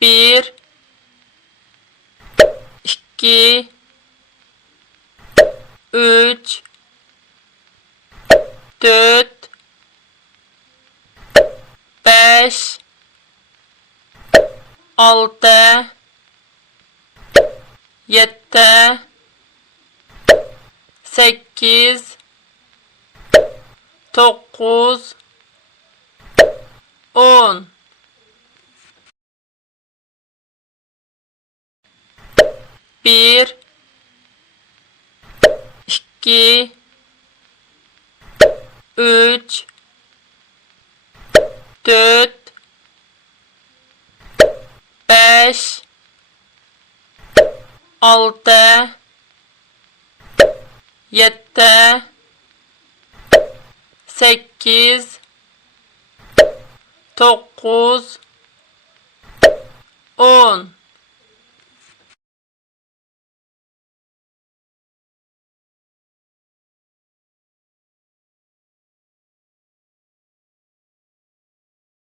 Bir, iki, üç, dört, beş, altı, yedi, sekiz, dokuz, 10. Bir, iki, üç, dört, beş, altı, yedi, sekiz, dokuz, 10.